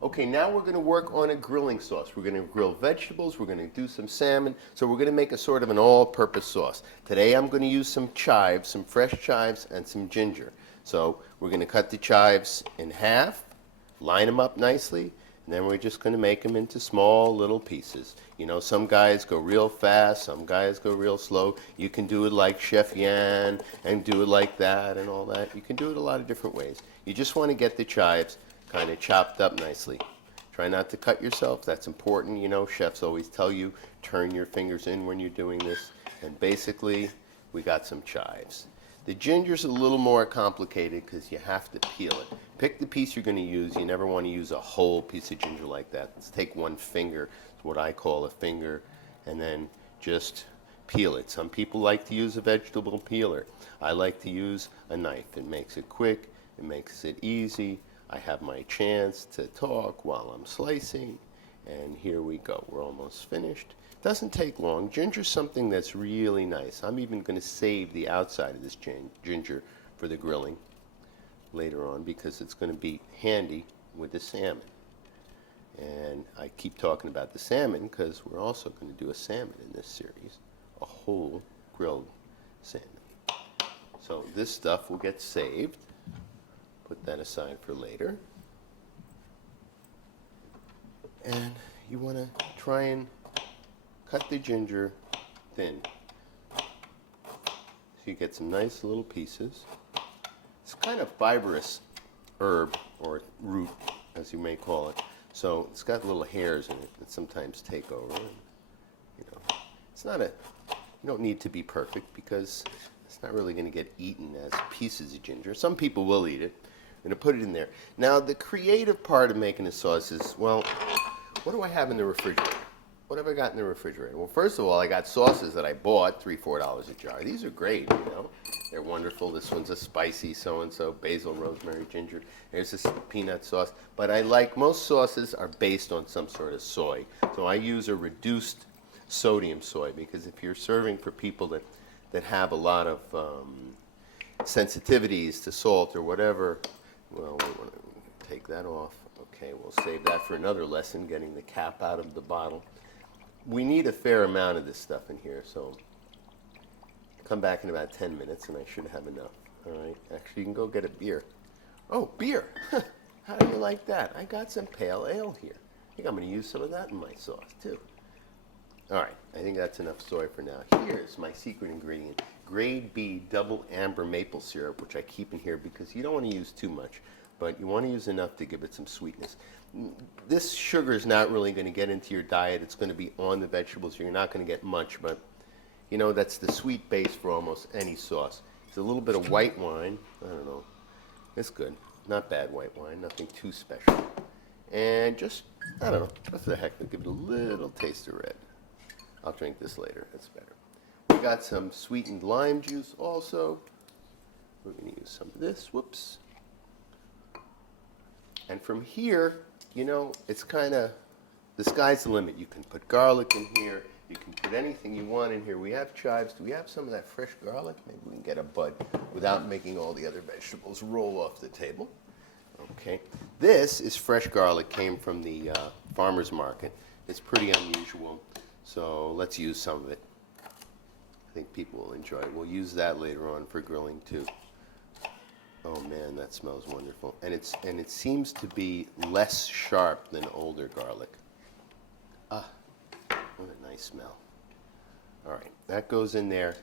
Okay, now we're going to work on a grilling sauce. We're going to grill vegetables, we're going to do some salmon, so we're going to make a sort of an all-purpose sauce. Today I'm going to use some chives, some fresh chives, and some ginger. So we're going to cut the chives in half, line them up nicely, and then we're just going to make them into small little pieces. You know, some guys go real fast, some guys go real slow. You can do it like Chef Yan and do it like that and all that. You can do it a lot of different ways. You just want to get the chives kind of chopped up nicely. Try not to cut yourself. That's important. You know, chefs always tell you, turn your fingers in when you're doing this. And basically, we got some chives. The ginger's a little more complicated because you have to peel it. Pick the piece you're going to use. You never want to use a whole piece of ginger like that. Let's take one finger. It's what I call a finger. And then just peel it. Some people like to use a vegetable peeler. I like to use a knife. It makes it quick. It makes it easy. I have my chance to talk while I'm slicing, and here we go. We're almost finished. Doesn't take long. Ginger's something that's really nice. I'm even going to save the outside of this ginger for the grilling later on because it's going to be handy with the salmon. And I keep talking about the salmon because we're also going to do a salmon in this series, a whole grilled salmon. So this stuff will get saved. Put that aside for later. And you want to try and cut the ginger thin. So you get some nice little pieces. It's kind of fibrous herb or root, as you may call it. So it's got little hairs in it that sometimes take over. And, you know, it's not a, you don't need to be perfect because it's not really going to get eaten as pieces of ginger. Some people will eat it. I'm going to put it in there. Now, the creative part of making a sauce is, well, what do I have in the refrigerator? What have I got in the refrigerator? Well, first of all, I got sauces that I bought, $3, $4 a jar. These are great, you know. They're wonderful. This one's a spicy so-and-so, basil, rosemary, ginger. There's this peanut sauce. But I like, most sauces are based on some sort of soy. So I use a reduced sodium soy because if you're serving for people that have a lot of sensitivities to salt or whatever, well, we want to take that off. Okay, we'll save that for another lesson, getting the cap out of the bottle. We need a fair amount of this stuff in here, so come back in about 10 minutes and I should have enough. All right, actually you can go get a beer. Oh, beer! How do you like that? I got some pale ale here. I think I'm going to use some of that in my sauce too. All right, I think that's enough soy for now. Here's my secret ingredient. Grade B double amber maple syrup, which I keep in here because you don't want to use too much, but you want to use enough to give it some sweetness. This sugar is not really going to get into your diet. It's going to be on the vegetables. You're not going to get much, but you know, that's the sweet base for almost any sauce. It's a little bit of white wine. I don't know. It's good. Not bad white wine. Nothing too special. And just, I don't know, what the heck, give it a little taste of red. I'll drink this later. That's better. We got some sweetened lime juice also. We're going to use some of this. Whoops. And from here, you know, it's kind of, the sky's the limit. You can put garlic in here. You can put anything you want in here. We have chives. Do we have some of that fresh garlic? Maybe we can get a bud without making all the other vegetables roll off the table. Okay. This is fresh garlic, came from the farmer's market. It's pretty unusual, so let's use some of it. I think people will enjoy it. We'll use that later on for grilling too. Oh man, that smells wonderful. And it seems to be less sharp than older garlic. Ah, what a nice smell. All right, that goes in there.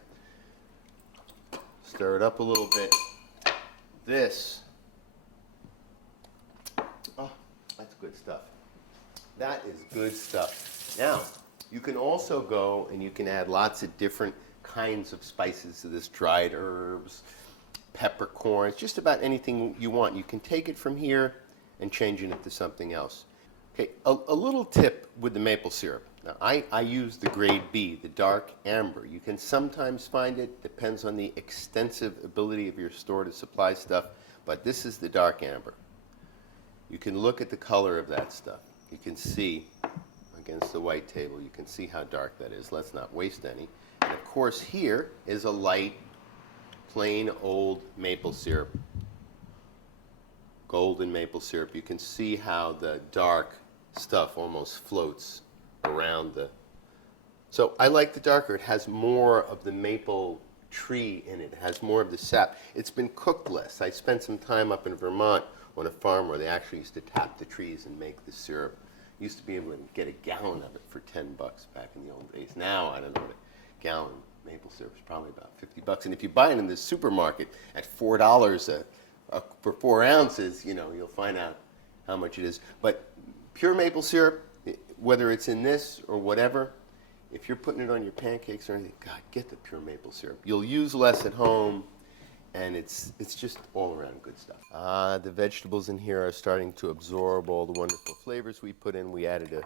Stir it up a little bit. This, oh, that's good stuff. That is good stuff. Now, you can also go and you can add lots of different kinds of spices to this, dried herbs, peppercorns, just about anything you want. You can take it from here and change it into something else. Okay, a little tip with the maple syrup. Now, I use the grade B, the dark amber. You can sometimes find it, depends on the extensive ability of your store to supply stuff, but this is the dark amber. You can look at the color of that stuff. You can see against the white table, you can see how dark that is. Let's not waste any. And of course here is a light, plain old maple syrup. golden maple syrup. You can see how the dark stuff almost floats around the... So I like the darker. It has more of the maple tree in it. It has more of the sap. It's been cooked less. I spent some time up in Vermont on a farm where they actually used to tap the trees and make the syrup. Used to be able to get a gallon of it for $10 back in the old days. Now, I don't know, a gallon of maple syrup is probably about $50. And if you buy it in the supermarket at $4 for 4 ounces, you know, you'll find out how much it is. But pure maple syrup, whether it's in this or whatever, if you're putting it on your pancakes or anything, God, get the pure maple syrup. You'll use less at home, and it's just all around good stuff. The vegetables in here are starting to absorb all the wonderful flavors we put in. We added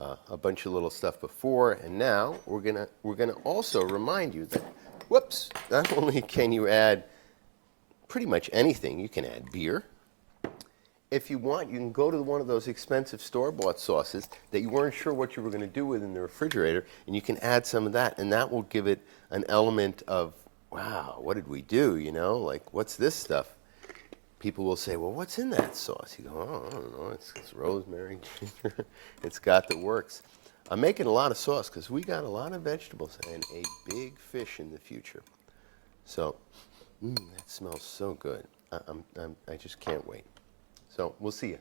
a bunch of little stuff before, and now we're gonna also remind you that, whoops, not only can you add pretty much anything, you can add beer. If you want, you can go to one of those expensive store-bought sauces that you weren't sure what you were going to do with in the refrigerator, and you can add some of that, and that will give it an element of, wow, what did we do, you know? Like, what's this stuff? People will say, well, what's in that sauce? You go, oh, I don't know, it's rosemary, ginger. It's got the works. I'm making a lot of sauce because we got a lot of vegetables and a big fish in the future. So, that smells so good. I just can't wait. So we'll see you.